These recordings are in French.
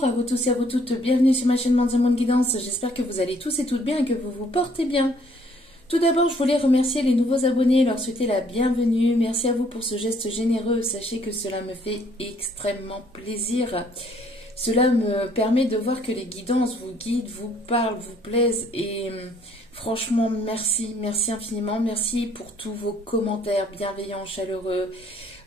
Bonjour à vous tous et à vous toutes, bienvenue sur ma chaîne Monde Guidance. J'espère que vous allez tous et toutes bien et que vous vous portez bien. Tout d'abord, je voulais remercier les nouveaux abonnés et leur souhaiter la bienvenue. Merci à vous pour ce geste généreux. Sachez que cela me fait extrêmement plaisir. Cela me permet de voir que les guidances vous guident, vous parlent, vous plaisent et franchement, merci, merci infiniment. Merci pour tous vos commentaires bienveillants, chaleureux.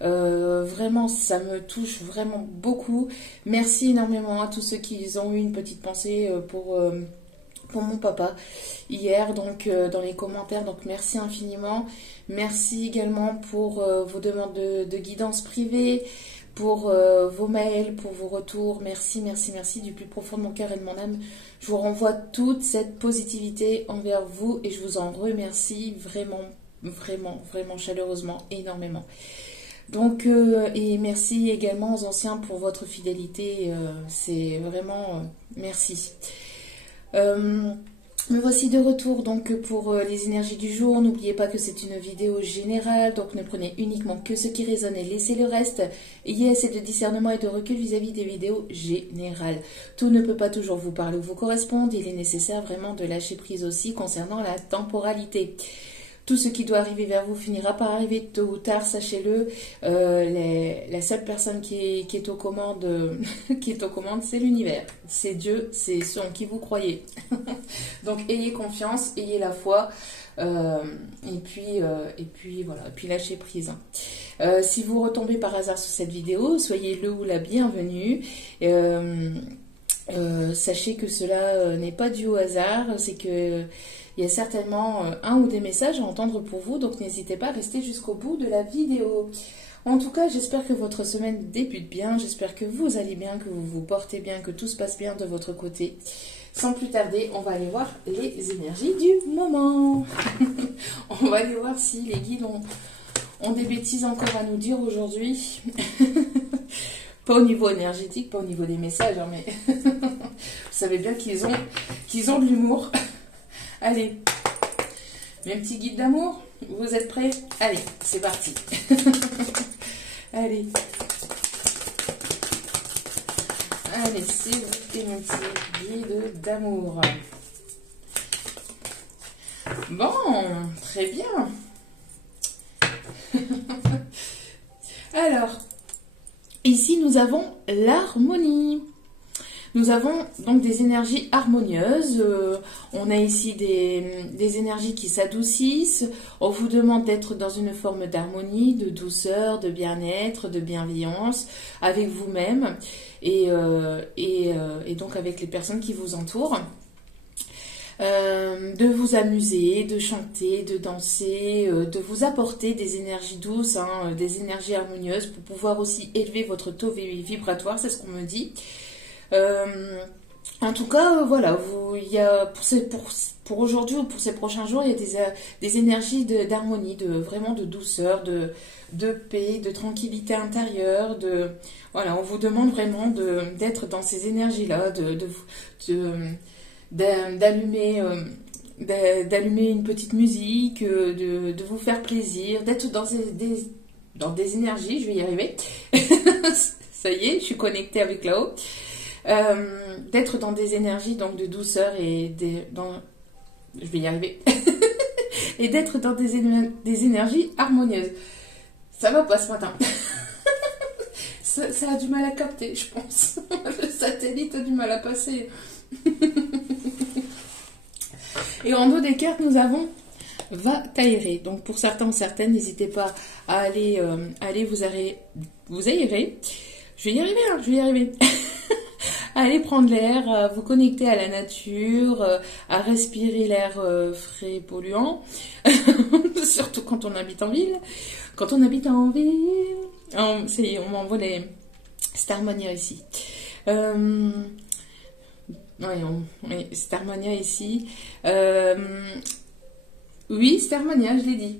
Vraiment, ça me touche vraiment beaucoup. Merci énormément à tous ceux qui ont eu une petite pensée pour mon papa hier, donc dans les commentaires. Donc merci infiniment. Merci également pour vos demandes de guidance privée, pour vos mails, pour vos retours. Merci, merci, merci du plus profond de mon cœur et de mon âme. Je vous renvoie toute cette positivité envers vous et je vous en remercie vraiment, vraiment, vraiment chaleureusement, énormément. Donc, et merci également aux anciens pour votre fidélité, c'est vraiment merci. Me voici de retour donc pour les énergies du jour. N'oubliez pas que c'est une vidéo générale, donc ne prenez uniquement que ce qui résonne et laissez le reste. Ayez assez de discernement et de recul vis-à-vis des vidéos générales. Tout ne peut pas toujours vous parler ou vous correspondre, il est nécessaire vraiment de lâcher prise aussi concernant la temporalité. Tout ce qui doit arriver vers vous finira par arriver tôt ou tard, sachez-le. La seule personne qui est aux commandes, c'est l'univers. C'est Dieu, c'est ceux en qui vous croyez. Donc ayez confiance, ayez la foi, et puis voilà, et puis lâchez prise. Si vous retombez par hasard sur cette vidéo, soyez le ou la bienvenue. Sachez que cela n'est pas dû au hasard, c'est que il y a certainement un ou des messages à entendre pour vous, donc n'hésitez pas à rester jusqu'au bout de la vidéo. En tout cas, j'espère que votre semaine débute bien, j'espère que vous allez bien, que vous vous portez bien, que tout se passe bien de votre côté. Sans plus tarder, on va aller voir les énergies du moment. On va aller voir si les guides ont des bêtises encore à nous dire aujourd'hui. Pas au niveau énergétique, pas au niveau des messages, hein, mais vous savez bien qu'ils ont de l'humour. Allez, mes petits guides d'amour, vous êtes prêts? Allez, c'est parti. Allez. Allez, c'est vous mes petits guides d'amour. Bon, très bien. Alors, ici nous avons l'harmonie. Nous avons donc des énergies harmonieuses, on a ici des énergies qui s'adoucissent, on vous demande d'être dans une forme d'harmonie, de douceur, de bien-être, de bienveillance avec vous-même et donc avec les personnes qui vous entourent. De vous amuser, de chanter, de danser, de vous apporter des énergies douces, hein, des énergies harmonieuses pour pouvoir aussi élever votre taux vibratoire, c'est ce qu'on me dit. En tout cas, voilà, il y a pour aujourd'hui ou pour ces prochains jours, il y a des énergies d'harmonie, vraiment de douceur, de paix, de tranquillité intérieure. Voilà, on vous demande vraiment d'être dans ces énergies-là, d'allumer une petite musique, de vous faire plaisir, d'être dans des énergies, je vais y arriver. Ça y est, je suis connectée avec là-haut. D'être dans des énergies donc de douceur je vais y arriver et d'être dans des énergies harmonieuses. Ça va pas ce matin. ça a du mal à capter, je pense. Le satellite a du mal à passer. Et en dos des cartes nous avons va t'aérer. Donc pour certains ou certaines, n'hésitez pas à aller vous aérer. Je vais y arriver, hein, je vais y arriver. Allez prendre l'air, à vous connecter à la nature, à respirer l'air frais et polluant, surtout quand on habite en ville. Quand on habite en ville, on m'envoie Starmania ici. Oui, Starmania ici. Oui, Starmania, je l'ai dit.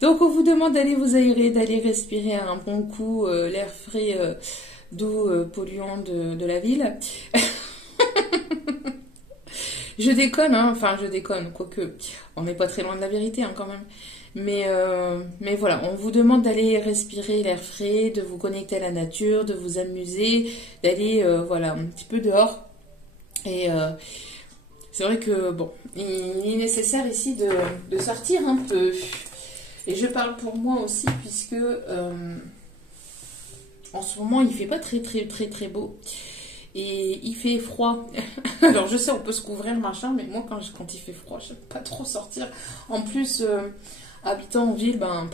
Donc on vous demande d'aller vous aérer, d'aller respirer un bon coup l'air frais, doux, polluant de la ville. Je déconne, hein, enfin je déconne, quoique on n'est pas très loin de la vérité hein, quand même. Mais voilà, on vous demande d'aller respirer l'air frais, de vous connecter à la nature, de vous amuser, d'aller voilà, un petit peu dehors. Et c'est vrai que bon, il est nécessaire ici de sortir un peu. Et je parle pour moi aussi puisque en ce moment il fait pas très beau. Et il fait froid. Alors je sais, on peut se couvrir, machin, mais moi quand il fait froid, j'aime pas trop sortir. En plus, habitant en ville, ben,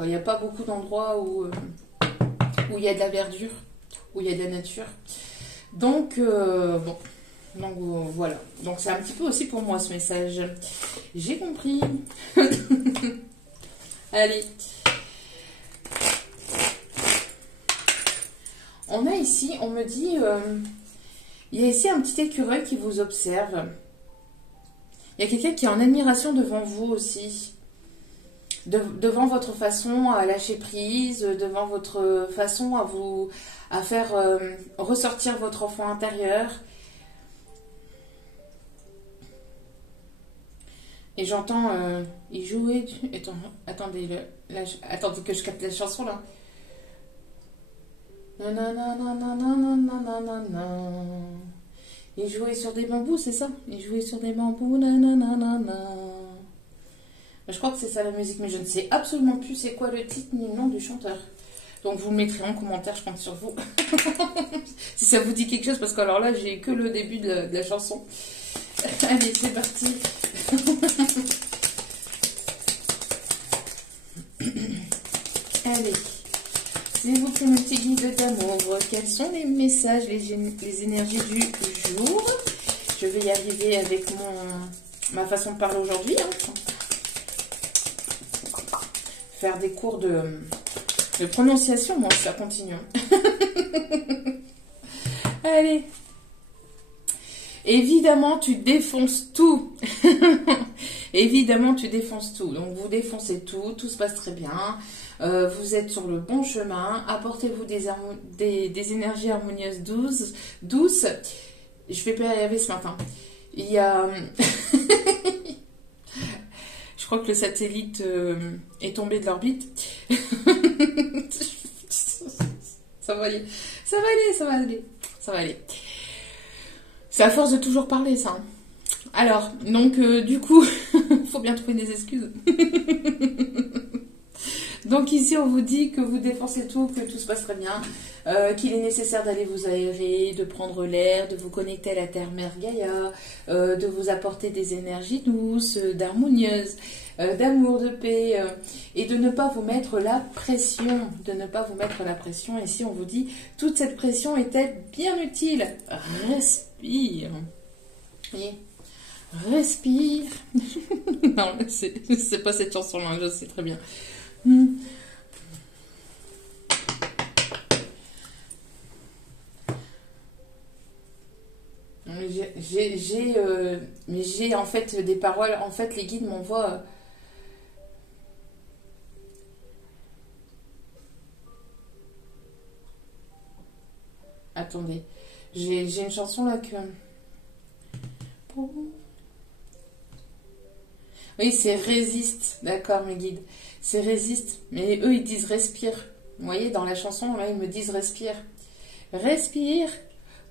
il n'y a pas beaucoup d'endroits où il y a de la verdure, où il y a de la nature. Donc, bon. Donc voilà. Donc c'est un petit peu aussi pour moi ce message. J'ai compris. Allez. On a ici, on me dit, il y a ici un petit écureuil qui vous observe. Il y a quelqu'un qui est en admiration devant vous aussi. Devant votre façon à lâcher prise, devant votre façon à faire ressortir votre enfant intérieur. Et j'entends, il jouait... Attendez, attendez que je capte la chanson là. Il jouait sur des bambous, c'est ça? Il jouait sur des bambous, je crois que c'est ça la musique, mais je ne sais absolument plus c'est quoi le titre ni le nom du chanteur. Donc vous le mettrez en commentaire, je compte sur vous. Si ça vous dit quelque chose, parce que alors là, j'ai que le début de la chanson. Allez, c'est parti. Allez. S'il vous plaît, mes petits guides d'amour, quels sont les messages, les énergies du jour? Je vais y arriver avec ma façon de parler aujourd'hui. Hein. Faire des cours de prononciation, moi, ça continue. Allez. Évidemment, tu défonces tout. Évidemment, tu défonces tout. Donc, vous défoncez tout. Tout se passe très bien. Vous êtes sur le bon chemin. Apportez-vous des énergies harmonieuses douces. Je vais pas y arriver ce matin. Il y a... Je crois que le satellite est tombé de l'orbite. Ça va aller. Ça va aller, ça va aller. Ça va aller. C'est à force de toujours parler, ça. Alors, donc, du coup, il faut bien trouver des excuses. Donc ici, on vous dit que vous défoncez tout, que tout se passe très bien, qu'il est nécessaire d'aller vous aérer, de prendre l'air, de vous connecter à la terre-mère Gaïa, de vous apporter des énergies douces, d'harmonieuses, d'amour, de paix, et de ne pas vous mettre la pression. De ne pas vous mettre la pression. Ici, on vous dit, toute cette pression est-elle bien utile? Respire. Voyez, respire. Non, c'est pas cette chanson-là, je sais très bien. J'ai en fait des paroles. En fait, les guides m'envoient. Attendez, j'ai une chanson là que. Oui, c'est résiste, d'accord mes guides. C'est résiste, mais eux ils disent respire. Vous voyez, dans la chanson, là, ils me disent respire. Respire,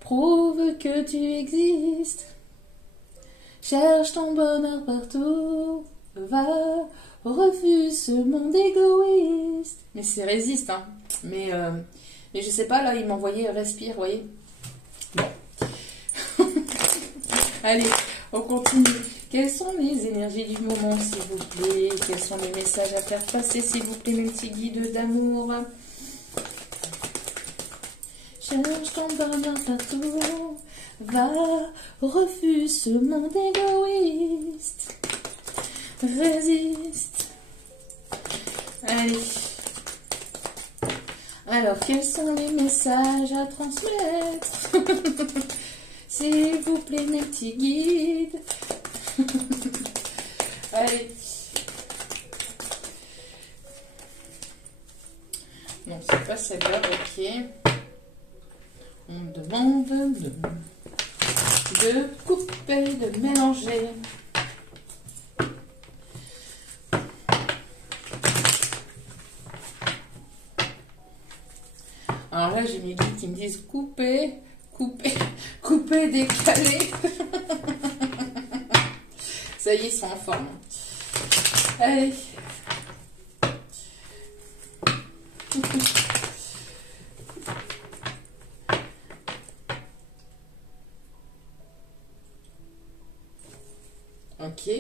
prouve que tu existes. Cherche ton bonheur partout. Va, refuse ce monde égoïste. Mais c'est résiste, hein. Mais je sais pas, là, ils m'envoyaient respire, vous voyez. Bon. Allez, on continue. Quelles sont les énergies du moment, s'il vous plaît? Quels sont les messages à faire passer, s'il vous plaît, mes petits guides d'amour? Cherche ton bonheur partout. Va, refuse ce monde égoïste. Résiste. Allez. Alors, quels sont les messages à transmettre? S'il vous plaît, mes petits guides. Allez. Non, c'est pas celle-là, ok. On me demande de couper, de mélanger. Alors là, j'ai mes guides qui me disent couper, couper, couper, décaler. Ça y est, ils sont en forme. Allez. Ok.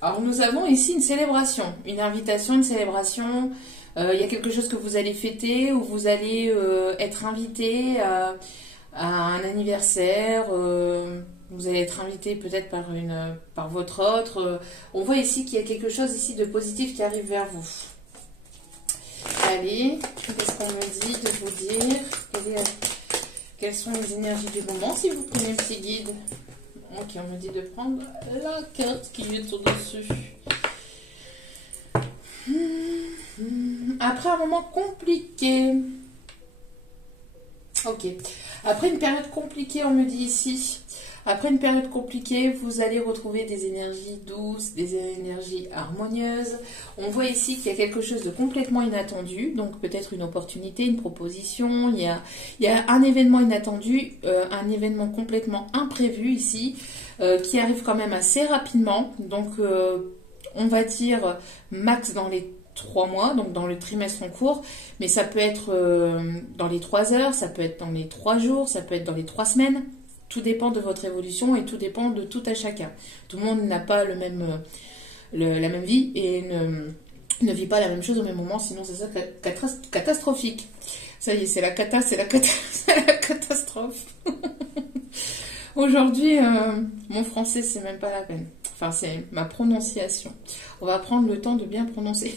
Alors nous avons ici une célébration, une invitation, une célébration. Il y a quelque chose que vous allez fêter ou vous allez être invité à un anniversaire. Vous allez être invité peut-être par votre autre. On voit ici qu'il y a quelque chose ici de positif qui arrive vers vous. Allez, qu'est-ce qu'on me dit de vous dire? Quelles sont les énergies du moment, s'il vous plaît, mes petits guides? Ok, on me dit de prendre la carte qui est au-dessus. Après un moment compliqué. Ok. Après une période compliquée, on me dit ici. Après une période compliquée, vous allez retrouver des énergies douces, des énergies harmonieuses. On voit ici qu'il y a quelque chose de complètement inattendu, donc peut-être une opportunité, une proposition. Il y a un événement inattendu, un événement complètement imprévu ici, qui arrive quand même assez rapidement. Donc, on va dire max dans les 3 mois, donc dans le trimestre en cours, mais ça peut être dans les 3 heures, ça peut être dans les 3 jours, ça peut être dans les 3 semaines. Tout dépend de votre évolution et tout dépend de tout à chacun. Tout le monde n'a pas la même vie et ne vit pas la même chose au même moment, sinon c'est ça catastrophique. Ça y est, c'est la catastrophe. Aujourd'hui, mon français, c'est même pas la peine. Enfin, c'est ma prononciation. On va prendre le temps de bien prononcer.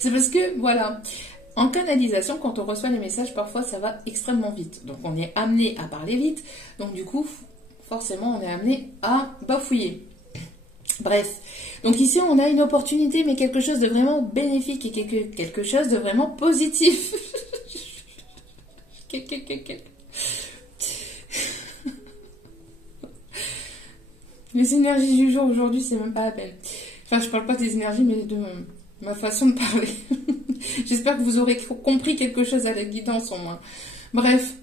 C'est parce que, voilà, en canalisation, quand on reçoit les messages, parfois ça va extrêmement vite. Donc on est amené à parler vite. Donc du coup, forcément, on est amené à bafouiller. Bref. Donc ici, on a une opportunité, mais quelque chose de vraiment bénéfique et quelque chose de vraiment positif. Les énergies du jour aujourd'hui, c'est même pas la peine. Enfin, je parle pas des énergies, mais de ma façon de parler. J'espère que vous aurez compris quelque chose à la guidance au moins. Bref,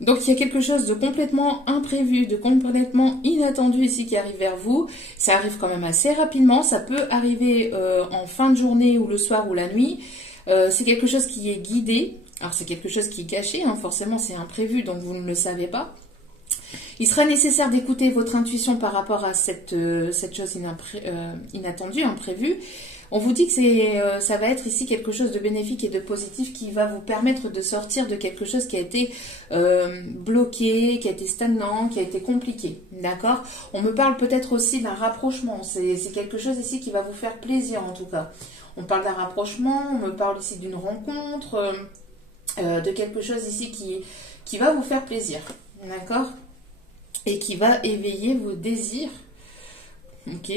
donc il y a quelque chose de complètement imprévu, de complètement inattendu ici qui arrive vers vous. Ça arrive quand même assez rapidement, ça peut arriver en fin de journée ou le soir ou la nuit. C'est quelque chose qui est guidé. Alors c'est quelque chose qui est caché, hein, forcément c'est imprévu, donc vous ne le savez pas. Il sera nécessaire d'écouter votre intuition par rapport à cette chose inattendue, imprévue. On vous dit que ça va être ici quelque chose de bénéfique et de positif qui va vous permettre de sortir de quelque chose qui a été bloqué, qui a été stagnant, qui a été compliqué. D'accord? On me parle peut-être aussi d'un rapprochement. C'est quelque chose ici qui va vous faire plaisir en tout cas. On parle d'un rapprochement, on me parle ici d'une rencontre, de quelque chose ici qui va vous faire plaisir. D'accord? Et qui va éveiller vos désirs. Ok.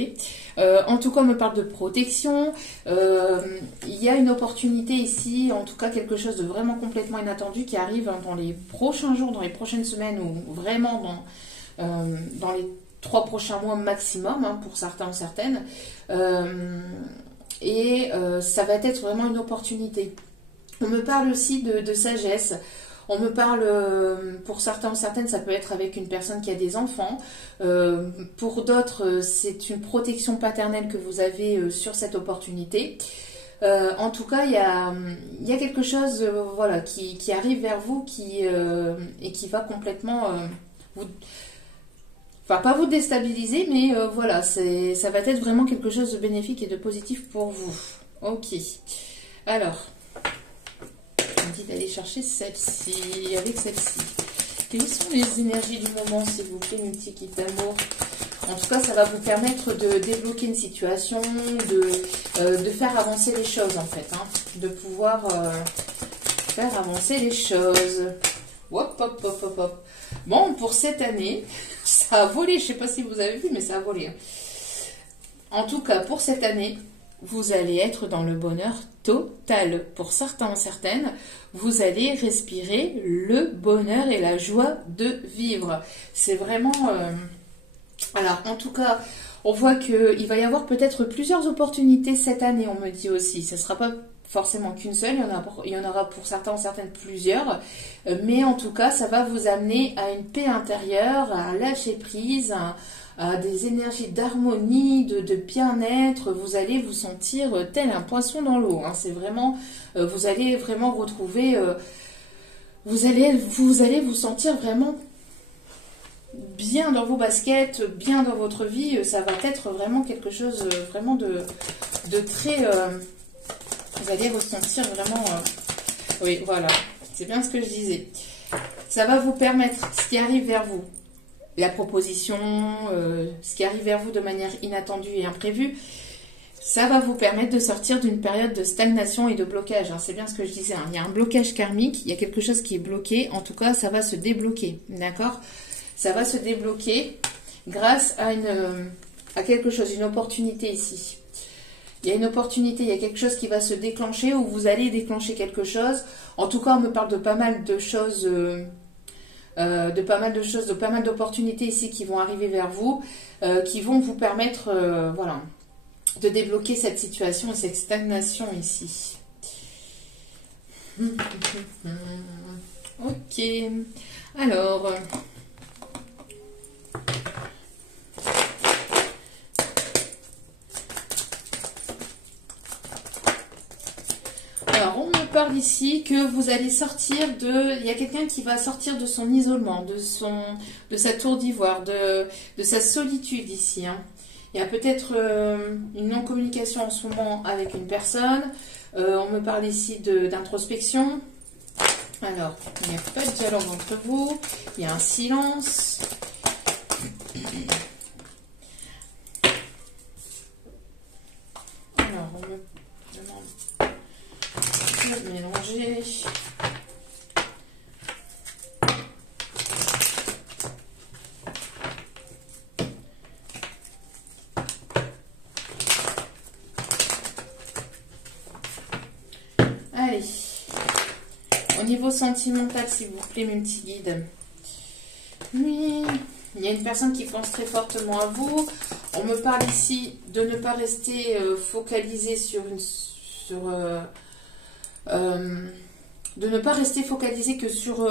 En tout cas, on me parle de protection. Il y a une opportunité ici, en tout cas quelque chose de vraiment complètement inattendu qui arrive dans les prochains jours, dans les prochaines semaines ou vraiment dans les 3 prochains mois maximum, hein, pour certains ou certaines. Ça va être vraiment une opportunité. On me parle aussi de sagesse. On me parle, pour certains ou certaines, ça peut être avec une personne qui a des enfants. Pour d'autres, c'est une protection paternelle que vous avez sur cette opportunité. En tout cas, il y a quelque chose voilà, qui arrive vers vous et qui va complètement vous... Enfin, pas vous déstabiliser, mais voilà, ça va être vraiment quelque chose de bénéfique et de positif pour vous. Ok. Alors... dit d'aller chercher celle-ci, avec celle-ci. Quelles sont les énergies du moment, s'il vous plaît, mes petits guides d'amour? En tout cas, ça va vous permettre de débloquer une situation, de faire avancer les choses, en fait. Hein, de pouvoir faire avancer les choses. Hop, hop, hop, hop, hop. Bon, pour cette année, ça a volé. Je ne sais pas si vous avez vu, mais ça a volé. Hein. En tout cas, pour cette année... vous allez être dans le bonheur total. Pour certains ou certaines, vous allez respirer le bonheur et la joie de vivre. C'est vraiment... Alors, en tout cas, on voit qu'il va y avoir peut-être plusieurs opportunités cette année, on me dit aussi. Ce ne sera pas forcément qu'une seule, il y en aura pour certains ou certaines plusieurs, mais en tout cas, ça va vous amener à une paix intérieure, à un lâcher prise, à des énergies d'harmonie, de bien-être. Vous allez vous sentir tel un poisson dans l'eau. Hein. C'est vraiment, vous allez vraiment retrouver, vous allez vous sentir vraiment bien dans vos baskets, bien dans votre vie. Ça va être vraiment quelque chose vraiment de très... vous allez ressentir vraiment... oui, voilà. C'est bien ce que je disais. Ça va vous permettre, ce qui arrive vers vous, la proposition, ce qui arrive vers vous de manière inattendue et imprévue, ça va vous permettre de sortir d'une période de stagnation et de blocage. Hein. C'est bien ce que je disais. Hein. Il y a un blocage karmique, il y a quelque chose qui est bloqué. En tout cas, ça va se débloquer. D'accord ? Ça va se débloquer grâce à quelque chose, une opportunité ici. Il y a une opportunité, il y a quelque chose qui va se déclencher ou vous allez déclencher quelque chose. En tout cas, on me parle de pas mal de choses, de pas mal d'opportunités ici qui vont arriver vers vous, qui vont vous permettre, voilà, de débloquer cette situation et cette stagnation ici. Ok. Alors... on me parle ici que vous allez sortir de... Il y a quelqu'un qui va sortir de son isolement, de sa tour d'ivoire, de sa solitude ici. Hein. Il y a peut-être une non-communication en ce moment avec une personne. On me parle ici d'introspection. Alors, il n'y a pas de dialogue entre vous. Il y a un silence. Alors, on me demande... mélanger. Allez. Au niveau sentimental, s'il vous plaît, mes petits guides. Oui. Il y a une personne qui pense très fortement à vous. On me parle ici de ne pas rester focalisé sur une... de ne pas rester focalisé que sur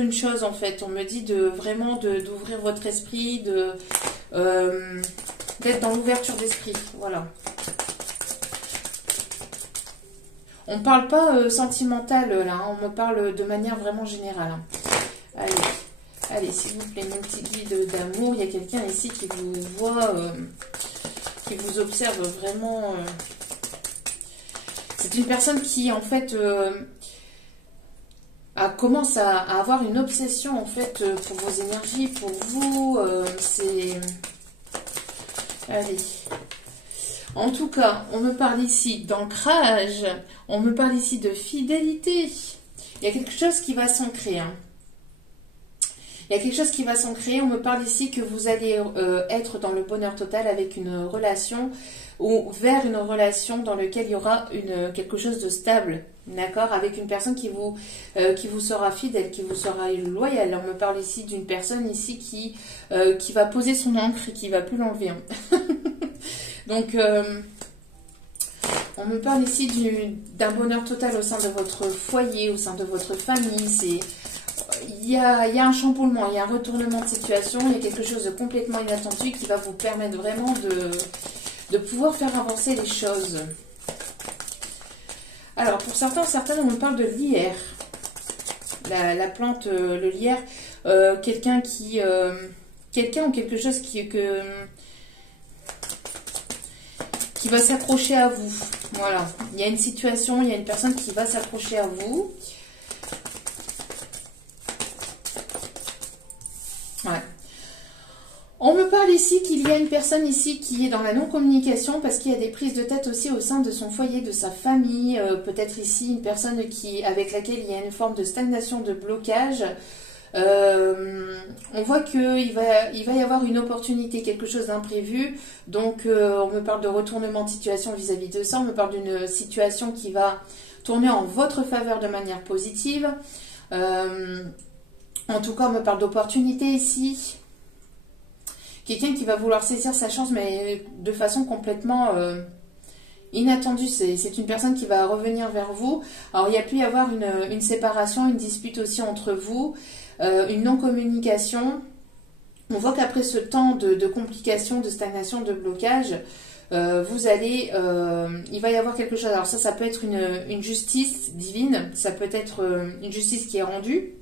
une chose en fait. On me dit vraiment d'ouvrir votre esprit, d'être dans l'ouverture d'esprit. Voilà. On ne parle pas sentimental là, hein. On me parle de manière vraiment générale. Hein. Allez, s'il vous plaît, mon petit guide d'amour. Il y a quelqu'un ici qui vous voit, qui vous observe vraiment. C'est une personne qui, en fait, commence à avoir une obsession, en fait, pour vos énergies, pour vous. C'est... Allez. En tout cas, on me parle ici d'ancrage. On me parle ici de fidélité. Il y a quelque chose qui va s'ancrer. Hein. Il y a quelque chose qui va s'ancrer. On me parle ici que vous allez être dans le bonheur total avec une relation ou vers une relation dans laquelle il y aura quelque chose de stable, d'accord, avec une personne qui vous sera fidèle, qui vous sera loyale. On me parle ici d'une personne ici qui va poser son encre et qui va plus l'enlever. Hein. Donc, on me parle ici d'un bonheur total au sein de votre foyer, au sein de votre famille. Il y a un chamboulement, il y a un retournement de situation, il y a quelque chose de complètement inattendu qui va vous permettre vraiment de pouvoir faire avancer les choses. Alors, pour certaines, on me parle de lierre. La plante, le lierre, quelqu'un ou quelque chose qui va s'accrocher à vous. Voilà. Il y a une situation, il y a une personne qui va s'accrocher à vous. Ouais. On me parle ici qu'il y a une personne ici qui est dans la non-communication parce qu'il y a des prises de tête aussi au sein de son foyer, de sa famille. Peut-être ici une personne avec laquelle il y a une forme de stagnation, de blocage. On voit qu'il va y avoir une opportunité, quelque chose d'imprévu. Donc, on me parle de retournement de situation vis-à-vis de ça. On me parle d'une situation qui va tourner en votre faveur de manière positive. En tout cas, on me parle d'opportunité ici. Quelqu'un qui va vouloir saisir sa chance, mais de façon complètement inattendu. C'est une personne qui va revenir vers vous. Alors, il y a pu y avoir une séparation, une dispute aussi entre vous, une non-communication. On voit qu'après ce temps de complications, de stagnation, de blocage, vous allez, il va y avoir quelque chose. Alors ça peut être une justice divine, ça peut être une justice qui est rendue,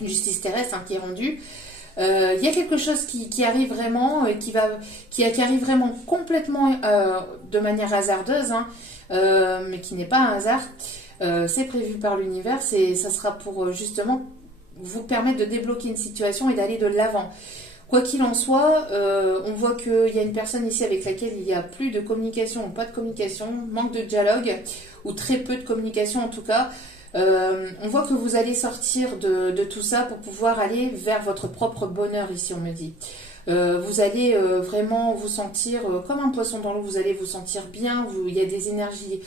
une justice terrestre qui est rendue. Il y a quelque chose qui arrive vraiment, qui arrive vraiment complètement de manière hasardeuse, mais qui n'est pas un hasard. C'est prévu par l'univers, ça sera pour justement vous permettre de débloquer une situation et d'aller de l'avant. Quoi qu'il en soit, on voit qu'il y a une personne ici avec laquelle il n'y a plus de communication ou pas de communication, manque de dialogue ou très peu de communication en tout cas. On voit que vous allez sortir de tout ça pour pouvoir aller vers votre propre bonheur ici, on me dit. Vous allez vraiment vous sentir comme un poisson dans l'eau, vous allez vous sentir bien, il y a des énergies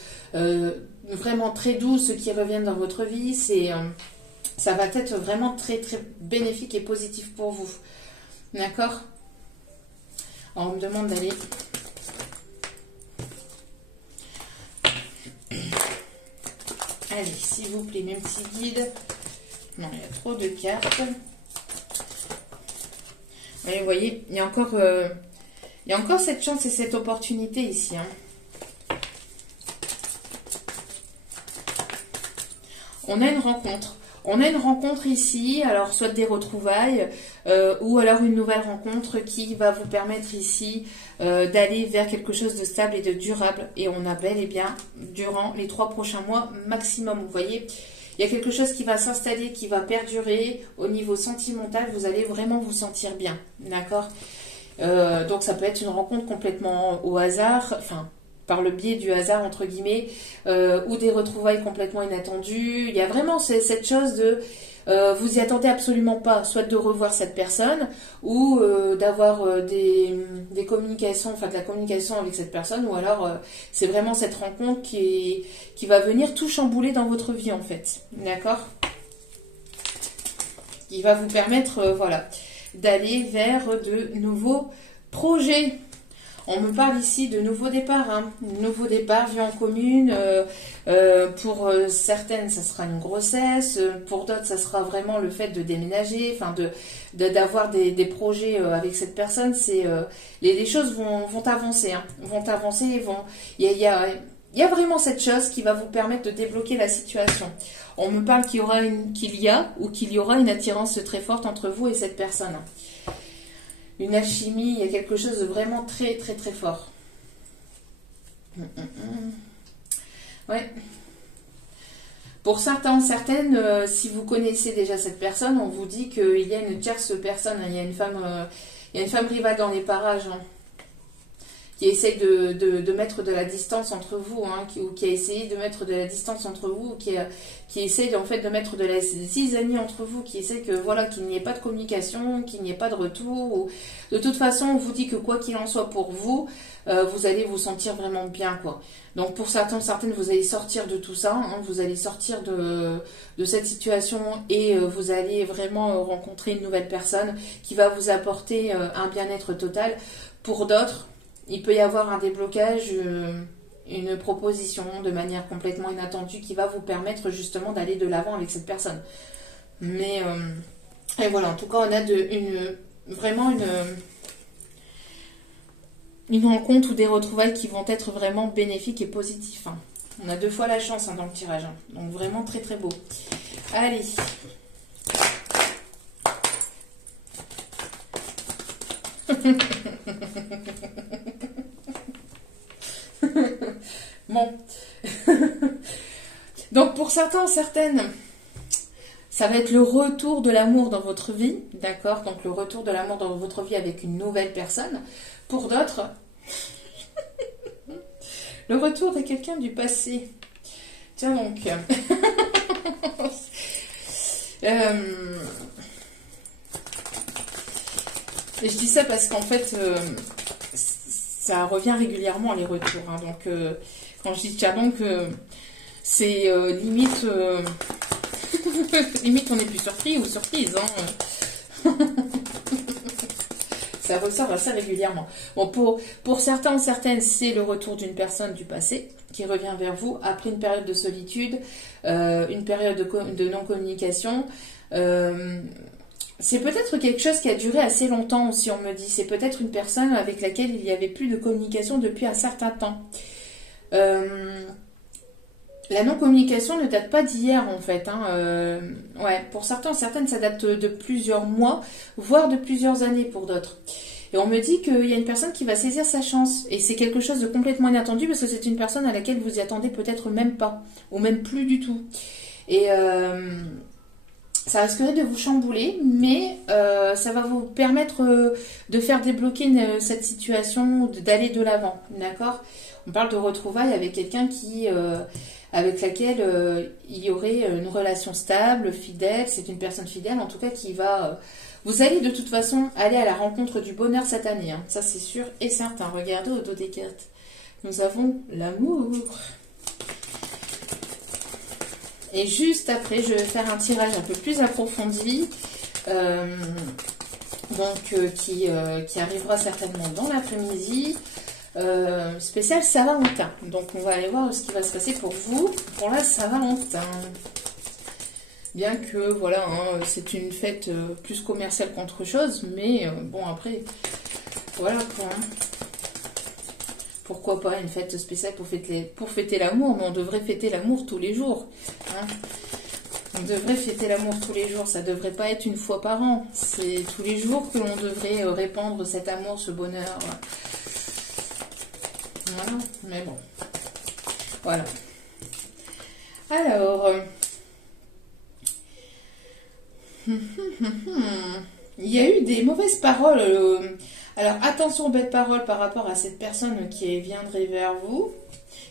vraiment très douces qui reviennent dans votre vie. Ça va être vraiment très très bénéfique et positif pour vous. D'accord? Alors, on me demande d'aller... Allez, s'il vous plaît, mes petits guides. Non, il y a trop de cartes. Allez, vous voyez, il y a encore cette chance et cette opportunité ici. On a une rencontre. On a une rencontre ici, alors soit des retrouvailles ou alors une nouvelle rencontre qui va vous permettre ici d'aller vers quelque chose de stable et de durable. Et on a bel et bien, durant les 3 prochains mois maximum, vous voyez, il y a quelque chose qui va s'installer, qui va perdurer au niveau sentimental. Vous allez vraiment vous sentir bien, d'accord? Donc ça peut être une rencontre complètement au hasard, enfin... par le biais du hasard entre guillemets, ou des retrouvailles complètement inattendues. Il y a vraiment cette chose de vous y attendez absolument pas, soit de revoir cette personne ou d'avoir des communications, enfin de la communication avec cette personne, ou alors c'est vraiment cette rencontre qui va venir tout chambouler dans votre vie en fait, d'accord, qui va vous permettre voilà, d'aller vers de nouveaux projets. On me parle ici de nouveau départ, nouveau départ, vie en commune. Pour certaines, ça sera une grossesse. Pour d'autres, ça sera vraiment le fait de déménager, enfin d'avoir des projets avec cette personne. Les choses vont avancer, vont avancer. Il y a vraiment cette chose qui va vous permettre de débloquer la situation. On me parle qu'il y aura une attirance très forte entre vous et cette personne. Une alchimie, il y a quelque chose de vraiment très très très fort. Ouais. Pour certains, certaines, si vous connaissez déjà cette personne, on vous dit qu'il y a une tierce personne, il y a une femme rivale dans les parages, qui essaye de mettre de la distance entre vous, ou qui a essayé de mettre de la distance entre vous, qui essaye en fait de mettre de la zizanie entre vous, qui essaie que voilà, qu'il n'y ait pas de communication, qu'il n'y ait pas de retour. De toute façon, on vous dit que quoi qu'il en soit pour vous, vous allez vous sentir vraiment bien, quoi. Donc pour certaines, vous allez sortir de tout ça, vous allez sortir de cette situation et vous allez vraiment rencontrer une nouvelle personne qui va vous apporter un bien-être total. Pour d'autres, il peut y avoir un déblocage, une proposition de manière complètement inattendue qui va vous permettre justement d'aller de l'avant avec cette personne. Mais, et voilà, en tout cas, on a vraiment une rencontre ou des retrouvailles qui vont être vraiment bénéfiques et positifs. On a 2 fois la chance dans le tirage. Donc vraiment très très beau. Allez. Bon. Donc pour certains, certaines, ça va être le retour de l'amour dans votre vie, d'accord? Donc le retour de l'amour dans votre vie avec une nouvelle personne. Pour d'autres, le retour de quelqu'un du passé. Tiens donc. Et je dis ça parce qu'en fait, ça revient régulièrement les retours. Donc, quand je dis tiens donc, c'est limite, limite on n'est plus surpris ou surprise. ça ressort assez régulièrement. Bon, pour certains ou certaines, c'est le retour d'une personne du passé qui revient vers vous après une période de solitude, une période de non-communication. C'est peut-être quelque chose qui a duré assez longtemps aussi, on me dit. C'est peut-être une personne avec laquelle il n'y avait plus de communication depuis un certain temps. La non-communication ne date pas d'hier en fait. Ouais, pour certains, certaines, ça date de plusieurs mois, voire de plusieurs années pour d'autres. Et on me dit qu'il y a une personne qui va saisir sa chance. Et c'est quelque chose de complètement inattendu parce que c'est une personne à laquelle vous y attendez peut-être même pas, ou même plus du tout. Et ça risquerait de vous chambouler, mais ça va vous permettre de faire débloquer cette situation, d'aller de l'avant, d'accord? On parle de retrouvailles avec quelqu'un avec laquelle il y aurait une relation stable, fidèle. C'est une personne fidèle, en tout cas, qui va... vous allez de toute façon aller à la rencontre du bonheur cette année, hein. Ça c'est sûr et certain. Regardez au dos des cartes. Nous avons l'amour. Et juste après, je vais faire un tirage un peu plus approfondi, qui arrivera certainement dans l'après-midi, spécial Saint-Valentin. Donc on va aller voir ce qui va se passer pour vous pour la Saint-Valentin. Bien que, voilà, hein, c'est une fête plus commerciale qu'autre chose, mais bon, après, voilà quoi. Hein. Pourquoi pas une fête spéciale pour fêter l'amour, mais on devrait fêter l'amour tous les jours. Hein. On devrait fêter l'amour tous les jours, ça devrait pas être une fois par an. C'est tous les jours que l'on devrait répandre cet amour, ce bonheur. Voilà, mais bon. Voilà. Alors... il y a eu des mauvaises paroles. Alors attention aux belles paroles par rapport à cette personne qui viendrait vers vous,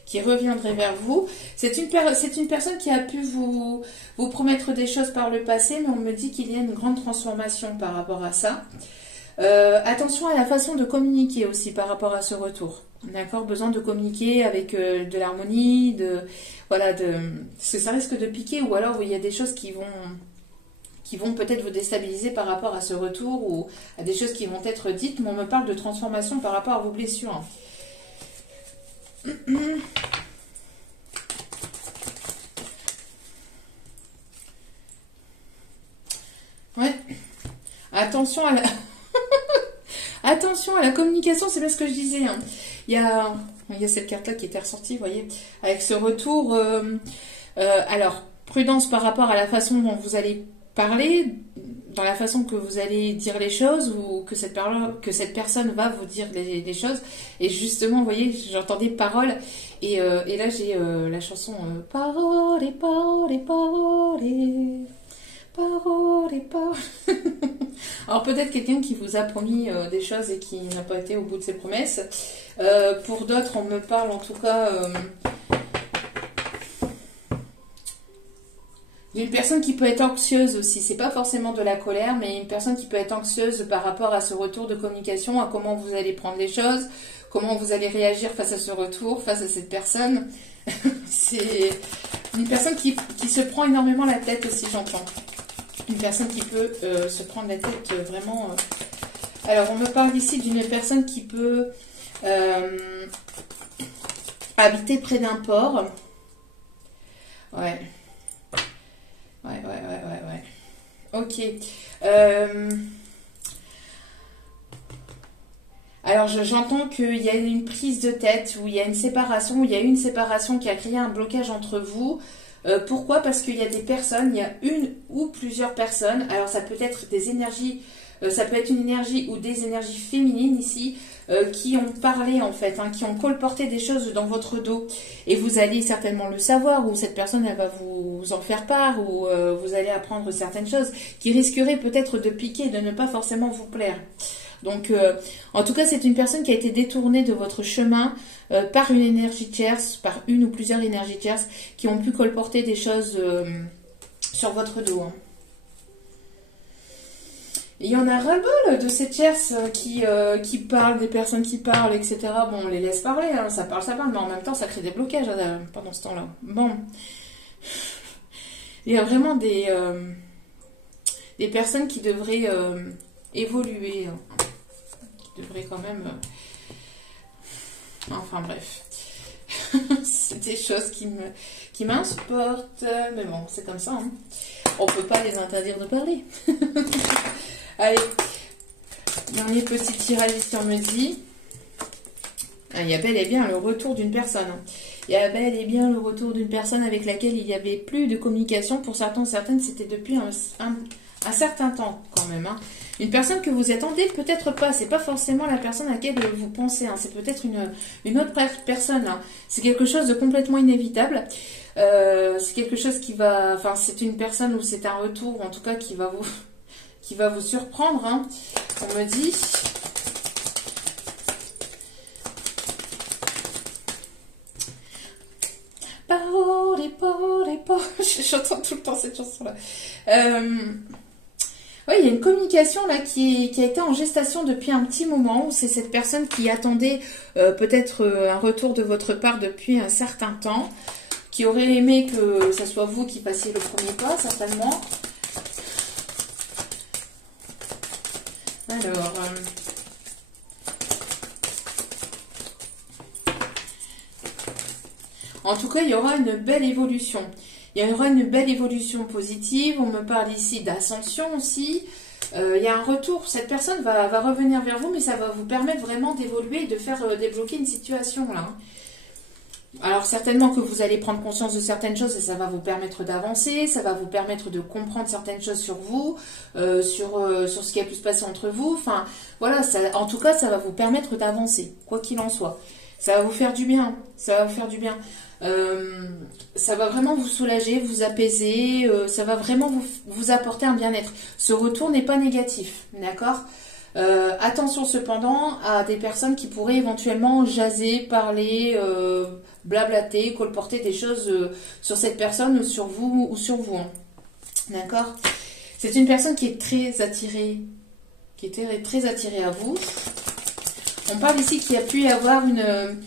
qui reviendrait vers vous. C'est une personne qui a pu vous promettre des choses par le passé, mais on me dit qu'il y a une grande transformation par rapport à ça. Attention à la façon de communiquer aussi par rapport à ce retour. D'accord, besoin de communiquer avec de l'harmonie, parce que ça risque de piquer, ou alors il y a des choses qui vont peut-être vous déstabiliser par rapport à ce retour, ou à des choses qui vont être dites, mais on me parle de transformation par rapport à vos blessures. Ouais. Attention à la... Attention à la communication, c'est bien ce que je disais. Hein. Il y a cette carte-là qui était ressortie, vous voyez, avec ce retour. Alors, prudence par rapport à la façon dont vous allez parler, dans la façon que vous allez dire les choses, ou que cette personne va vous dire les choses. Et justement, vous voyez, j'entendais paroles, et là j'ai la chanson Parole et parole et parole et parole et parole. Alors peut-être quelqu'un qui vous a promis des choses et qui n'a pas été au bout de ses promesses. Pour d'autres, on me parle en tout cas... d'une personne qui peut être anxieuse aussi, c'est pas forcément de la colère, mais une personne qui peut être anxieuse par rapport à ce retour de communication, à comment vous allez prendre les choses, comment vous allez réagir face à ce retour, face à cette personne. C'est une personne qui se prend énormément la tête aussi, j'entends. Une personne qui peut se prendre la tête vraiment... Alors, on me parle ici d'une personne qui peut habiter près d'un port. Ouais. Ouais. Ok. Alors, j'entends qu'il y a une prise de tête, où il y a une séparation, où il y a eu une séparation qui a créé un blocage entre vous. Pourquoi? Parce qu'il y a des personnes, il y a une ou plusieurs personnes. Alors, ça peut être des énergies, ça peut être une énergie ou des énergies féminines ici, qui ont parlé en fait, hein, qui ont colporté des choses dans votre dos. Et vous allez certainement le savoir, ou cette personne elle va vous en faire part, ou vous allez apprendre certaines choses qui risqueraient peut-être de piquer et de ne pas forcément vous plaire. Donc, en tout cas, c'est une personne qui a été détournée de votre chemin par une énergie tierce, par une ou plusieurs énergies tierces qui ont pu colporter des choses sur votre dos. Hein. Il y en a ras-le-bol de ces tierces qui parlent, des personnes qui parlent, etc. Bon, on les laisse parler, hein, ça parle, mais en même temps, ça crée des blocages pendant ce temps-là. Bon. Il y a vraiment des personnes qui devraient évoluer. devrait quand même... Enfin bref. C'est des choses qui m'insupportent. Mais bon, c'est comme ça. Hein. On peut pas les interdire de parler. Allez. Dernier petit tirage ici, on me dit. Ah, il y a bel et bien le retour d'une personne. Il y a bel et bien le retour d'une personne avec laquelle il n'y avait plus de communication. Pour certains, certaines, c'était depuis un certain temps quand même. Hein. Une personne que vous attendez, peut-être pas. C'est pas forcément la personne à laquelle vous pensez. Hein. C'est peut-être une autre personne. Hein. C'est quelque chose de complètement inévitable. C'est quelque chose qui va... Enfin, c'est une personne ou c'est un retour, en tout cas, qui va vous surprendre. Hein. On me dit... J'entends tout le temps cette chanson-là. Oui, il y a une communication là qui a été en gestation depuis un petit moment, où c'est cette personne qui attendait peut-être un retour de votre part depuis un certain temps, qui aurait aimé que ce soit vous qui passiez le premier pas, certainement. Alors... En tout cas, il y aura une belle évolution. Il y aura une belle évolution positive. On me parle ici d'ascension aussi. Il y a un retour. Cette personne va revenir vers vous, mais ça va vous permettre vraiment d'évoluer et de faire débloquer une situation là. Alors certainement que vous allez prendre conscience de certaines choses et ça va vous permettre d'avancer. Ça va vous permettre de comprendre certaines choses sur vous, sur ce qui a pu se passer entre vous. Enfin, voilà. En tout cas, ça va vous permettre d'avancer, quoi qu'il en soit. Ça va vous faire du bien. Ça va vous faire du bien. Ça va vraiment vous soulager, vous apaiser, ça va vraiment vous apporter un bien-être. Ce retour n'est pas négatif, d'accord ? Attention cependant à des personnes qui pourraient éventuellement jaser, parler, blablater, colporter des choses sur cette personne ou sur vous, hein. D'accord ? C'est une personne qui est très attirée, très attirée à vous. On parle ici qu'il y a pu y avoir une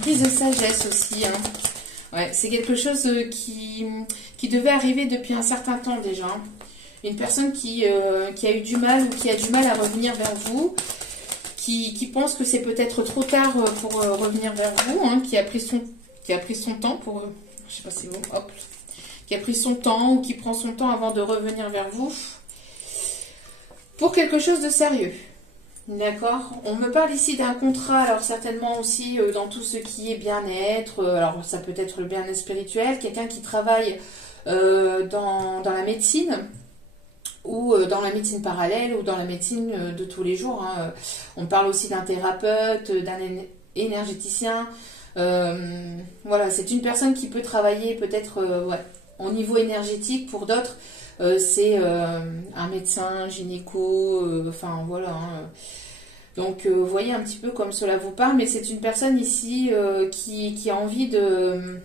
prise de sagesse aussi. Hein. Ouais, c'est quelque chose qui devait arriver depuis un certain temps déjà. Une personne qui a eu du mal ou qui a du mal à revenir vers vous, qui pense que c'est peut-être trop tard pour revenir vers vous, hein, qui a pris son temps pour... je sais pas si c'est bon, hop. Qui a pris son temps ou qui prend son temps avant de revenir vers vous pour quelque chose de sérieux. D'accord. On me parle ici d'un contrat, alors certainement aussi dans tout ce qui est bien-être, alors ça peut être le bien-être spirituel, quelqu'un qui travaille dans la médecine ou dans la médecine parallèle ou dans la médecine de tous les jours. Hein. On parle aussi d'un thérapeute, d'un énergéticien. Voilà, c'est une personne qui peut travailler peut-être au niveau énergétique. Pour d'autres, c'est un médecin, gynéco, enfin voilà. Hein. Donc, vous voyez un petit peu comme cela vous parle, mais c'est une personne ici qui a envie de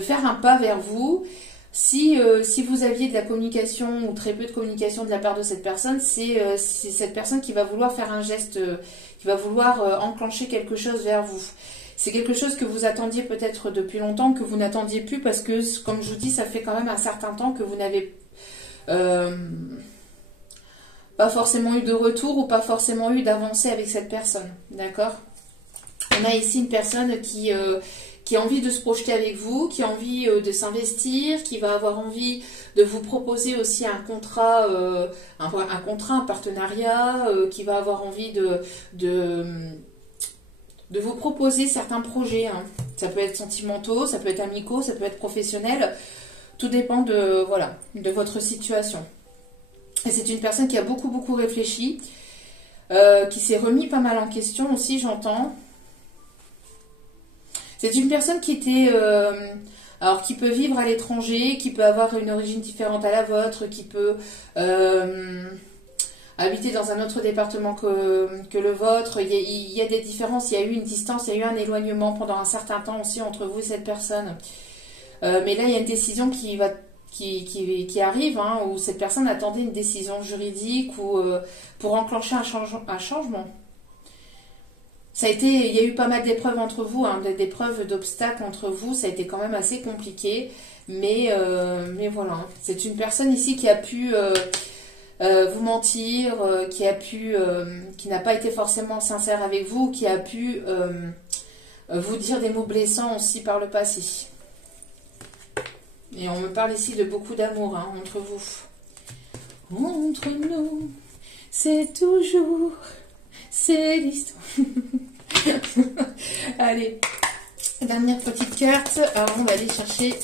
faire un pas vers vous. Si vous aviez de la communication ou très peu de communication de la part de cette personne, c'est cette personne qui va vouloir faire un geste, qui va vouloir enclencher quelque chose vers vous. C'est quelque chose que vous attendiez peut-être depuis longtemps, que vous n'attendiez plus parce que, comme je vous dis, ça fait quand même un certain temps que vous n'avez pas forcément eu de retour ou pas forcément eu d'avancée avec cette personne. D'accord ? On a ici une personne qui a envie de se projeter avec vous, qui a envie de s'investir, qui va avoir envie de vous proposer aussi un contrat, un partenariat, qui va avoir envie de vous proposer certains projets. Hein. Ça peut être sentimentaux, ça peut être amicaux, ça peut être professionnel. Tout dépend de votre situation. Et c'est une personne qui a beaucoup réfléchi, qui s'est remis pas mal en question aussi, j'entends. C'est une personne qui était, qui peut vivre à l'étranger, qui peut avoir une origine différente à la vôtre, qui peut habiter dans un autre département que le vôtre. Il y a des différences, il y a eu une distance, il y a eu un éloignement pendant un certain temps aussi entre vous et cette personne. Mais là, il y a une décision qui arrive, hein, où cette personne attendait une décision juridique ou pour enclencher un changement. Il y a eu pas mal d'épreuves entre vous, hein, d'épreuves, d'obstacles entre vous, ça a été quand même assez compliqué, mais voilà. C'est une personne ici qui a pu vous mentir, qui n'a pas été forcément sincère avec vous, qui a pu vous dire des mots blessants aussi par le passé. Et on me parle ici de beaucoup d'amour hein, entre vous. Entre nous, c'est toujours, c'est l'histoire. Allez, dernière petite carte. Alors on va aller chercher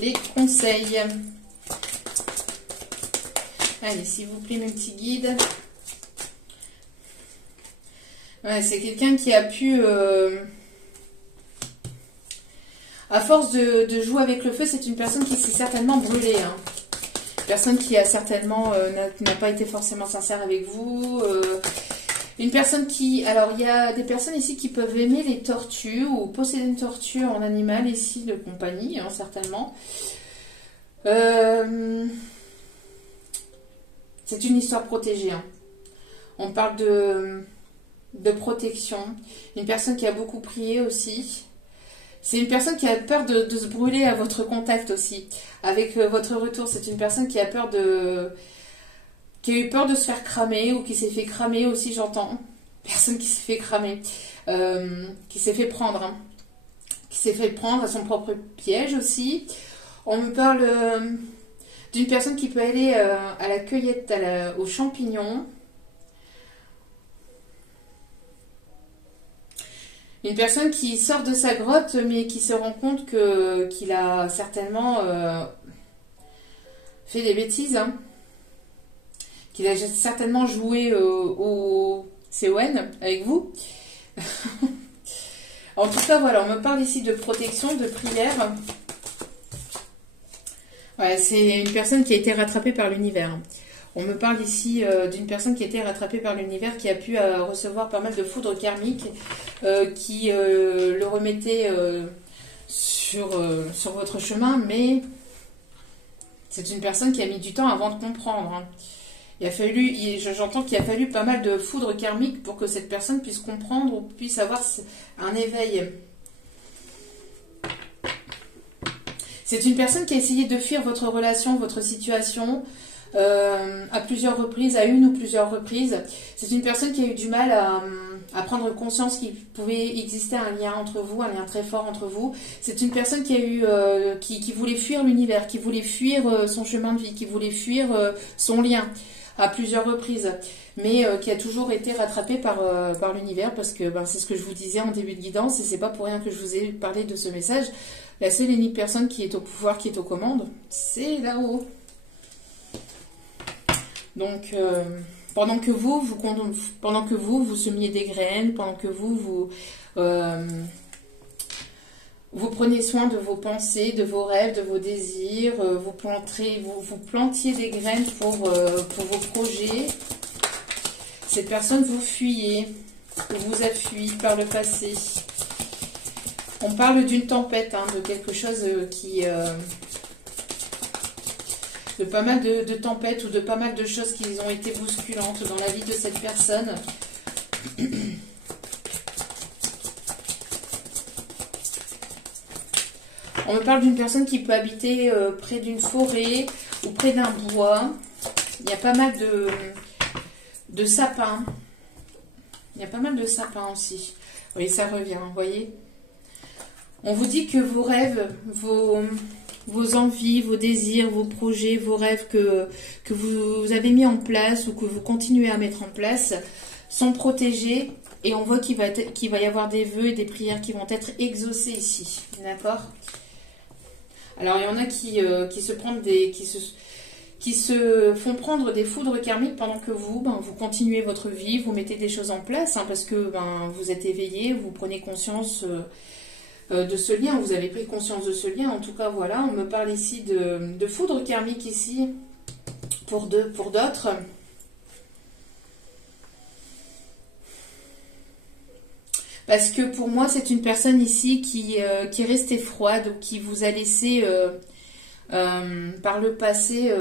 les conseils. Allez, s'il vous plaît, mes petits guides. Ouais, c'est quelqu'un qui a pu... à force de jouer avec le feu, c'est une personne qui s'est certainement brûlée. Hein. Personne qui a certainement n'a pas été forcément sincère avec vous. Une personne qui... Alors, il y a des personnes ici qui peuvent aimer les tortues ou posséder une tortue en animal ici de compagnie, hein, certainement. C'est une histoire protégée. Hein. On parle de protection. Une personne qui a beaucoup prié aussi. C'est une personne qui a peur de se brûler à votre contact aussi. Avec votre retour, c'est une personne qui a peur qui a eu peur de se faire cramer ou qui s'est fait cramer aussi, j'entends. Personne qui s'est fait cramer. Qui s'est fait prendre. Hein. Qui s'est fait prendre à son propre piège aussi. On me parle d'une personne qui peut aller à la cueillette, aux champignons. Une personne qui sort de sa grotte, mais qui se rend compte qu'il a certainement fait des bêtises. Hein. Qu'il a certainement joué au CON avec vous. En tout cas, voilà, on me parle ici de protection, de prière. Ouais, c'est une personne qui a été rattrapée par l'univers. On me parle ici d'une personne qui a été rattrapée par l'univers, qui a pu recevoir pas mal de foudre karmique, qui le remettait sur votre chemin, mais c'est une personne qui a mis du temps avant de comprendre. Hein. J'entends qu'il a fallu pas mal de foudre karmique pour que cette personne puisse comprendre ou puisse avoir un éveil. C'est une personne qui a essayé de fuir votre relation, votre situation, à plusieurs reprises, à une ou plusieurs reprises. C'est une personne qui a eu du mal à prendre conscience qu'il pouvait exister un lien entre vous, un lien très fort entre vous. C'est une personne qui a eu, qui voulait fuir l'univers, qui voulait fuir son chemin de vie, qui voulait fuir son lien à plusieurs reprises, mais qui a toujours été rattrapée par l'univers, parce que c'est ce que je vous disais en début de guidance, et c'est pas pour rien que je vous ai parlé de ce message. La seule et unique personne qui est au pouvoir, qui est aux commandes, c'est là-haut. Donc, pendant que vous semiez des graines, pendant que vous prenez soin de vos pensées, de vos rêves, de vos désirs, vous plantiez des graines pour vos projets. Cette personne vous fuyez, vous a fui par le passé. On parle d'une tempête, hein, de quelque chose de pas mal de tempêtes ou de pas mal de choses qui ont été bousculantes dans la vie de cette personne. On me parle d'une personne qui peut habiter près d'une forêt ou près d'un bois. Il y a pas mal de sapins. Il y a pas mal de sapins aussi. Oui, ça revient, vous voyez. On vous dit que vos rêves, vos envies, vos désirs, vos projets, vos rêves que vous avez mis en place ou que vous continuez à mettre en place sont protégés. Et on voit qu'il va y avoir des vœux et des prières qui vont être exaucés ici. D'accord ? Alors, il y en a qui se font prendre des foudres karmiques pendant que vous continuez votre vie, vous mettez des choses en place, hein, parce que vous êtes éveillé, vous prenez conscience de ce lien, vous avez pris conscience de ce lien. En tout cas, voilà, on me parle ici de foudre karmique ici pour d'autres. Parce que pour moi, c'est une personne ici qui est restée froide ou qui vous a laissé par le passé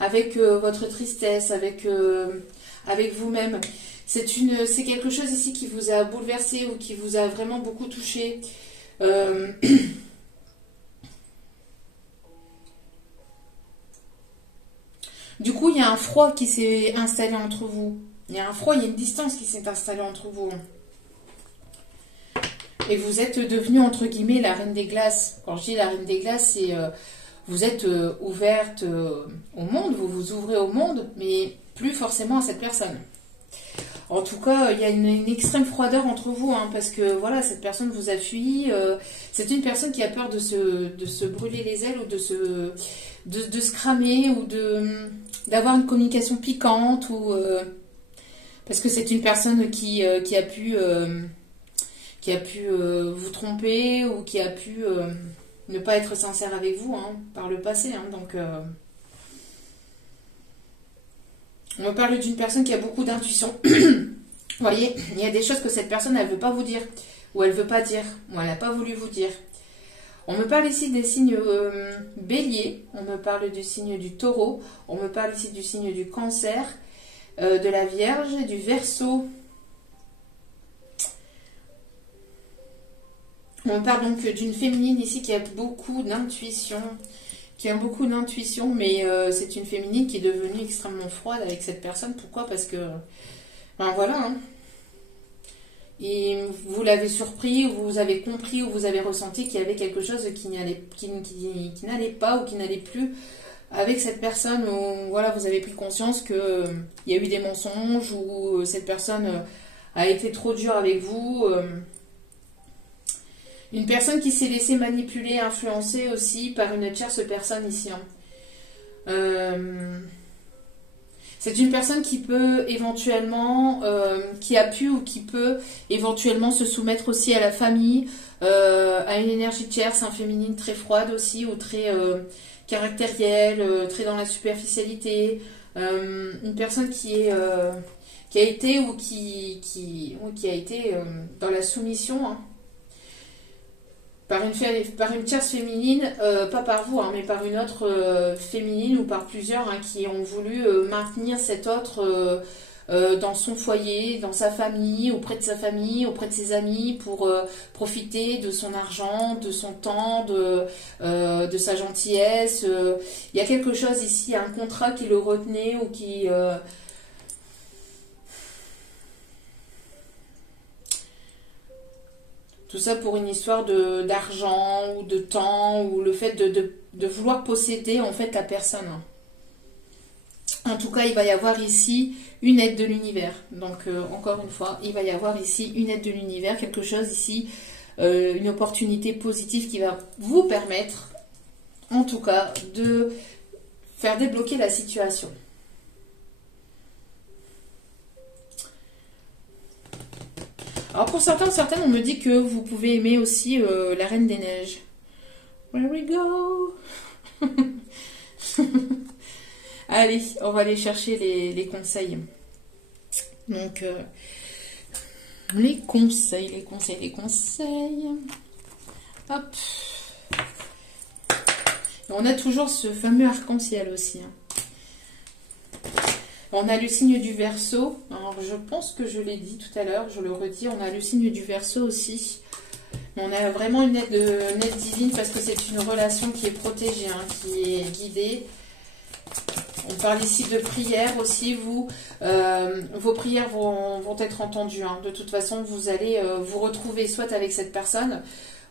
avec votre tristesse, avec vous-même. C'est quelque chose ici qui vous a bouleversé ou qui vous a vraiment beaucoup touché. Du coup, il y a un froid qui s'est installé entre vous. Il y a un froid, il y a une distance qui s'est installée entre vous. Et vous êtes devenue, entre guillemets, la reine des glaces. Quand je dis la reine des glaces, c'est vous êtes ouverte au monde, vous vous ouvrez au monde, mais plus forcément à cette personne. En tout cas, il y a une extrême froideur entre vous, hein, parce que voilà, cette personne vous a fui. C'est une personne qui a peur de se brûler les ailes ou de se cramer ou d'avoir une communication piquante ou parce que c'est une personne qui a pu vous tromper ou qui a pu ne pas être sincère avec vous, hein, par le passé. Hein, donc, on me parle d'une personne qui a beaucoup d'intuition. Vous voyez, il y a des choses que cette personne, elle ne veut pas vous dire, ou elle ne veut pas dire, ou elle n'a pas voulu vous dire. On me parle ici des signes bélier, on me parle du signe du taureau, on me parle ici du signe du cancer, de la vierge, du verseau. On parle donc d'une féminine ici qui a beaucoup d'intuition, mais c'est une féminine qui est devenue extrêmement froide avec cette personne. Pourquoi? Parce que, ben voilà, hein. Et vous l'avez surpris, ou vous avez compris, ou vous avez ressenti qu'il y avait quelque chose qui n'allait pas ou qui n'allait plus avec cette personne, où voilà, vous avez pris conscience qu'il y a eu des mensonges, ou cette personne a été trop dure avec vous. Une personne qui s'est laissée manipuler, influencer aussi par une tierce personne ici. Hein. C'est une personne qui peut éventuellement, qui a pu ou qui peut éventuellement se soumettre aussi à la famille, à une énergie tierce, féminine très froide aussi, ou très caractérielle, très dans la superficialité. Une personne qui a été ou qui a été dans la soumission, hein. Par une tierce féminine, pas par vous, hein, mais par une autre féminine ou par plusieurs, hein, qui ont voulu maintenir cet autre dans son foyer, dans sa famille, auprès de sa famille, auprès de ses amis, pour profiter de son argent, de son temps, de sa gentillesse. Il y a quelque chose ici, un contrat qui le retenait ou qui... Tout ça pour une histoire d'argent ou de temps ou le fait de vouloir posséder en fait la personne. En tout cas, il va y avoir ici une aide de l'univers. Donc, encore une fois, il va y avoir ici une aide de l'univers, quelque chose ici, une opportunité positive qui va vous permettre, en tout cas, de faire débloquer la situation. Alors pour certaines, on me dit que vous pouvez aimer aussi la Reine des Neiges. Where we go. Allez, on va aller chercher les conseils. Donc, les conseils. Hop. Et on a toujours ce fameux arc-en-ciel aussi, hein. On a le signe du Verseau. Alors, je pense que je l'ai dit tout à l'heure, je le redis. On a le signe du Verseau aussi. On a vraiment une aide divine parce que c'est une relation qui est protégée, hein, qui est guidée. On parle ici de prières aussi. Vos prières vont être entendues, hein. De toute façon, vous allez vous retrouver soit avec cette personne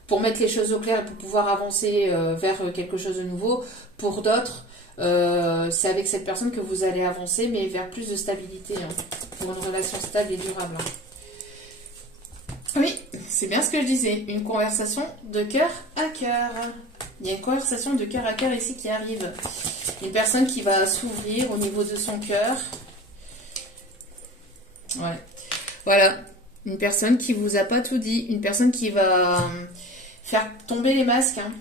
pour mettre les choses au clair et pour pouvoir avancer vers quelque chose de nouveau. Pour d'autres, c'est avec cette personne que vous allez avancer, mais vers plus de stabilité, hein, pour une relation stable et durable. Hein. Oui, c'est bien ce que je disais, une conversation de cœur à cœur. Il y a une conversation de cœur à cœur ici qui arrive. Une personne qui va s'ouvrir au niveau de son cœur. Ouais. Voilà, une personne qui vous a pas tout dit, une personne qui va faire tomber les masques, hein.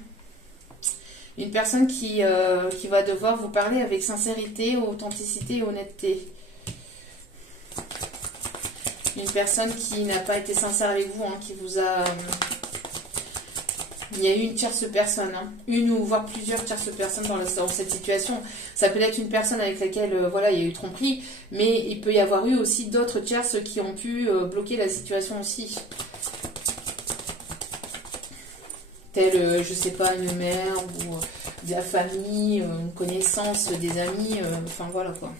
Une personne qui va devoir vous parler avec sincérité, authenticité et honnêteté. Une personne qui n'a pas été sincère avec vous, hein, qui vous a... Il y a eu une tierce personne, hein, une ou voire plusieurs tierces personnes dans cette situation. Ça peut être une personne avec laquelle voilà, il y a eu tromperie, mais il peut y avoir eu aussi d'autres tierces qui ont pu bloquer la situation aussi. telle, je sais pas, une mère ou de la famille, une connaissance, des amis, enfin voilà quoi.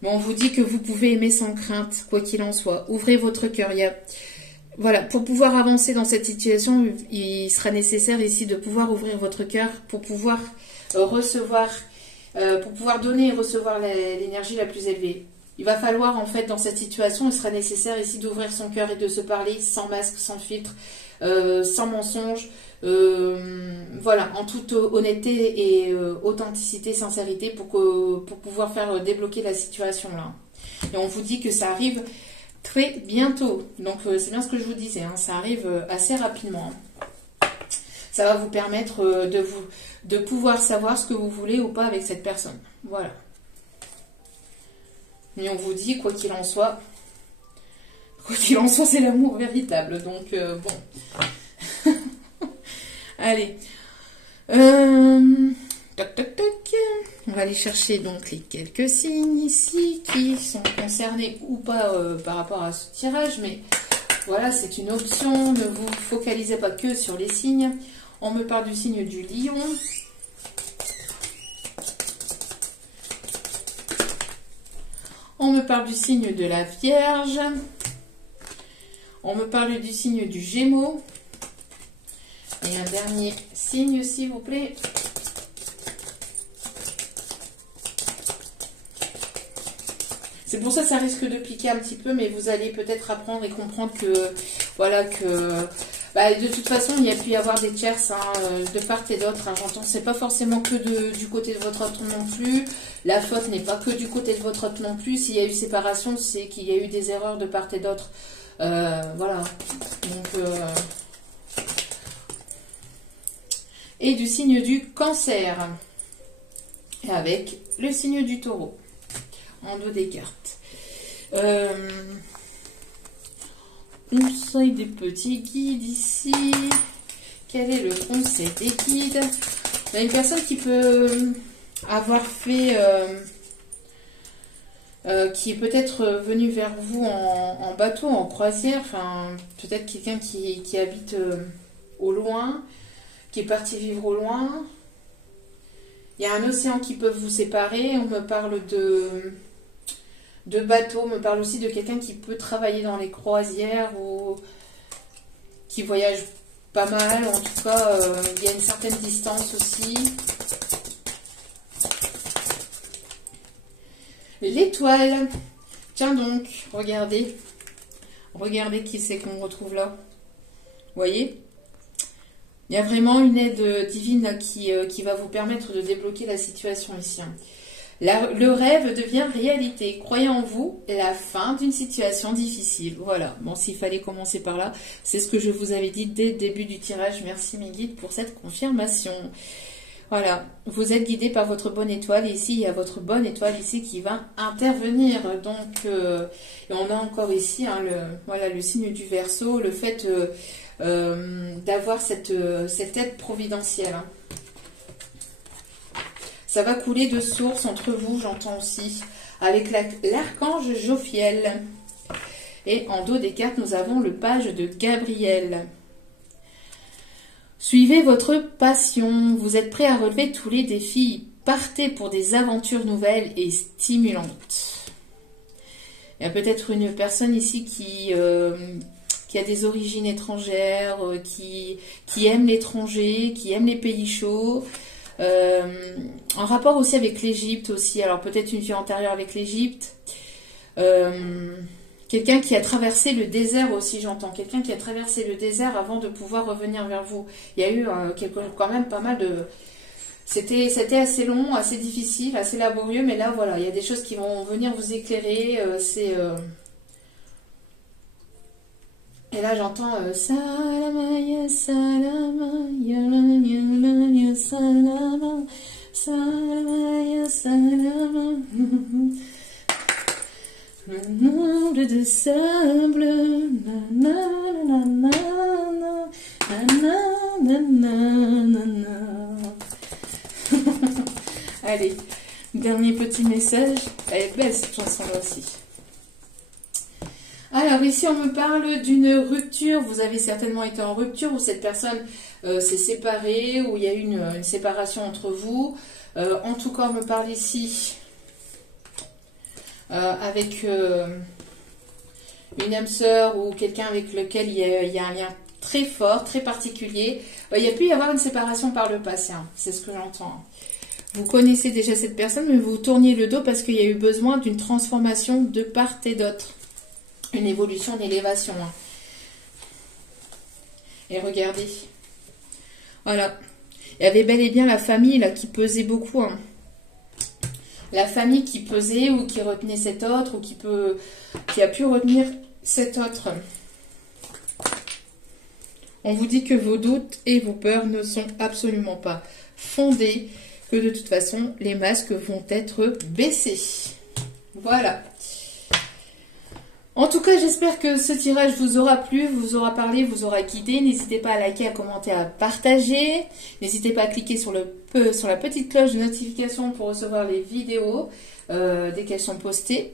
Mais on vous dit que vous pouvez aimer sans crainte, quoi qu'il en soit. Ouvrez votre cœur. Voilà, pour pouvoir avancer dans cette situation, il sera nécessaire ici de pouvoir ouvrir votre cœur pour pouvoir recevoir, pour pouvoir donner et recevoir l'énergie la plus élevée. Il va falloir en fait dans cette situation, il sera nécessaire ici d'ouvrir son cœur et de se parler sans masque, sans filtre, sans mensonge, voilà, en toute honnêteté et authenticité, sincérité pour pouvoir faire débloquer la situation là. Et on vous dit que ça arrive très bientôt. Donc c'est bien ce que je vous disais, hein, ça arrive assez rapidement. Ça va vous permettre de pouvoir savoir ce que vous voulez ou pas avec cette personne. Voilà. Mais on vous dit, quoi qu'il en soit, c'est l'amour véritable. Donc bon. Allez. Toc toc toc. On va aller chercher donc les quelques signes ici qui sont concernés ou pas par rapport à ce tirage, mais voilà, c'est une option. Ne vous focalisez pas que sur les signes. On me parle du signe du lion. On me parle du signe de la Vierge. On me parle du signe du Gémeaux. Et un dernier signe, s'il vous plaît. C'est pour ça que ça risque de piquer un petit peu, mais vous allez peut-être apprendre et comprendre que, voilà, que bah, de toute façon, il y a pu y avoir des tierces hein, de part et d'autre. Hein, j'entends, c'est pas forcément que du côté de votre autre non plus. La faute n'est pas que du côté de votre autre non plus. S'il y a eu séparation, c'est qu'il y a eu des erreurs de part et d'autre. Voilà. Donc, et du signe du Cancer. Et avec le signe du Taureau. En dos des cartes. Conseil des petits guides ici. Quel est le conseil des guides? Il y a une personne qui peut avoir fait... qui est peut-être venu vers vous en bateau, en croisière. Enfin, peut-être quelqu'un qui habite au loin, qui est parti vivre au loin. Il y a un océan qui peut vous séparer. On me parle de bateau, on me parle aussi de quelqu'un qui peut travailler dans les croisières ou qui voyage pas mal. En tout cas, il y a une certaine distance aussi. L'étoile. Tiens donc, regardez. Regardez qui c'est qu'on retrouve là. Vous voyez ? Il y a vraiment une aide divine là, qui va vous permettre de débloquer la situation ici. Le rêve devient réalité. Croyez en vous, la fin d'une situation difficile. Voilà. Bon, s'il fallait commencer par là, c'est ce que je vous avais dit dès le début du tirage. Merci mes guides pour cette confirmation. Voilà. Vous êtes guidé par votre bonne étoile. Et ici, il y a votre bonne étoile ici qui va intervenir. Donc, et on a encore ici hein, voilà, le signe du Verseau, le fait d'avoir cette aide providentielle. Hein. Ça va couler de source entre vous, j'entends aussi, avec l'archange Jophiel. Et en dos des cartes, nous avons le page de Gabriel. Suivez votre passion. Vous êtes prêt à relever tous les défis. Partez pour des aventures nouvelles et stimulantes. Il y a peut-être une personne ici qui a des origines étrangères, qui aime l'étranger, qui aime les pays chauds. En rapport aussi avec l'Égypte aussi, alors peut-être une vie antérieure avec l'Égypte, quelqu'un qui a traversé le désert aussi, j'entends, quelqu'un qui a traversé le désert avant de pouvoir revenir vers vous. Il y a eu quand même pas mal de... C'était assez long, assez difficile, assez laborieux, mais là voilà, il y a des choses qui vont venir vous éclairer, Et là j'entends Salamaya, Salamaya, Salamaya, Salamaya, Salamaya, Salamaya. Le monde de sable. Allez, dernier petit message. Elle est belle cette chanson là aussi. Alors ici on me parle d'une rupture, vous avez certainement été en rupture ou cette personne s'est séparée ou il y a eu une séparation entre vous. En tout cas on me parle ici avec une âme sœur ou quelqu'un avec lequel il y a un lien très fort, très particulier. Il y a pu y avoir une séparation par le passé, hein, c'est ce que j'entends. Vous connaissez déjà cette personne mais vous tourniez le dos parce qu'il y a eu besoin d'une transformation de part et d'autre. Une évolution, une élévation. Hein. Et regardez. Voilà. Il y avait bel et bien la famille là qui pesait beaucoup. Hein. La famille qui pesait ou qui retenait cet autre ou qui a pu retenir cet autre. On vous dit que vos doutes et vos peurs ne sont absolument pas fondés. Que de toute façon, les masques vont être baissés. Voilà. En tout cas, j'espère que ce tirage vous aura plu, vous aura parlé, vous aura guidé. N'hésitez pas à liker, à commenter, à partager. N'hésitez pas à cliquer sur la petite cloche de notification pour recevoir les vidéos dès qu'elles sont postées.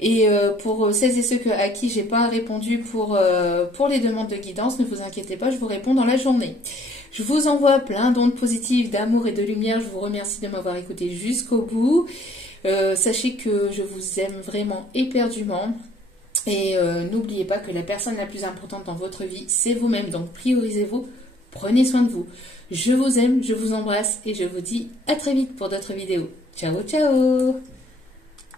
Et pour celles et ceux à qui j'ai pas répondu pour les demandes de guidance, ne vous inquiétez pas, je vous réponds dans la journée. Je vous envoie plein d'ondes positives, d'amour et de lumière. Je vous remercie de m'avoir écouté jusqu'au bout. Sachez que je vous aime vraiment éperdument. Et n'oubliez pas que la personne la plus importante dans votre vie, c'est vous-même. Donc priorisez-vous, prenez soin de vous. Je vous aime, je vous embrasse et je vous dis à très vite pour d'autres vidéos. Ciao, ciao!